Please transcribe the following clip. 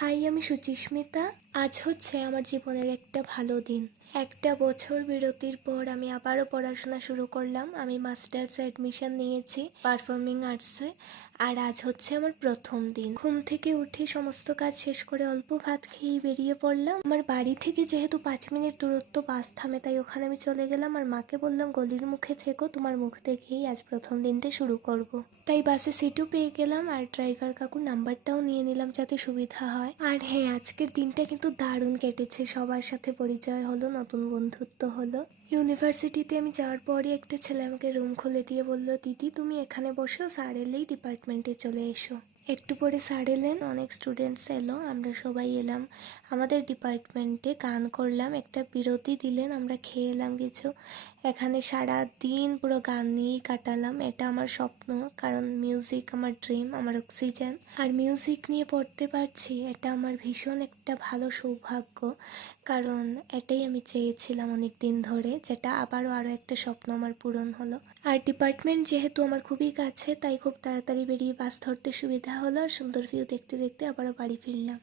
High, আমি সুচিস্মিতা। আজ হচ্ছে আমার জীবনের একটা ভালো দিন। একটা বছর বিরতির পর আমি আবারও পড়াশোনা শুরু করলাম। আমি মাস্টার্স অ্যাডমিশন নিয়েছি পারফর্মিং আর্টসে। আর আজ হচ্ছে আমার প্রথম দিন। ঘুম থেকে উঠে সমস্ত কাজ শেষ করে অল্প ভাত খেয়ে বেরিয়ে পড়লাম। আমার বাড়ি থেকে যেহেতু 5 মিনিট দূরত্ব, বাস থামে, তাই ওখানে আমি চলে গেলাম। আর মাকে বললাম, গলির মুখে থেকো, তোমার মুখ দেখেই আজ প্রথম দিনটা শুরু করব। তাই বাসে সিটও পেয়ে গেলাম আর ড্রাইভার কাকুর নাম্বারটাও নিয়ে নিলাম যাতে সুবিধা হয়। আর হ্যাঁ, আজকের দিনটা কিন্তু দারুণ কেটেছে। সবার সাথে পরিচয় হলো, নতুন বন্ধুত্ব হলো। ইউনিভার্সিটিতে আমি যাওয়ার পরই একটা ছেলে আমাকে রুম খুলে দিয়ে বলল, দিদি তুমি এখানে বসো, স্যার এলেই ডিপার্টমেন্টে চলে এসো। একটু পরে স্যার এলেন, অনেক স্টুডেন্টস এলো, আমরা সবাই এলাম আমাদের ডিপার্টমেন্টে। গান করলাম, একটা বিরতি দিলেন, আমরা খেয়ে এলাম কিছু। এখানে সারা দিন পুরো গান নিয়েই কাটালাম। এটা আমার স্বপ্ন, কারণ মিউজিক আমার ড্রিম, আমার অক্সিজেন। আর মিউজিক নিয়ে পড়তে পারছি, এটা আমার ভীষণ একটা ভালো সৌভাগ্য, কারণ এটাই আমি চেয়েছিলাম অনেক দিন ধরে, যেটা আরও একটা স্বপ্ন আমার পূরণ হলো। আর ডিপার্টমেন্ট যেহেতু আমার খুবই কাছে, তাই খুব তাড়াতাড়ি বেরিয়ে বাস ধরতে সুবিধা হলো। আর সুন্দর ভিউ দেখতে দেখতে আবারও বাড়ি ফিরলাম।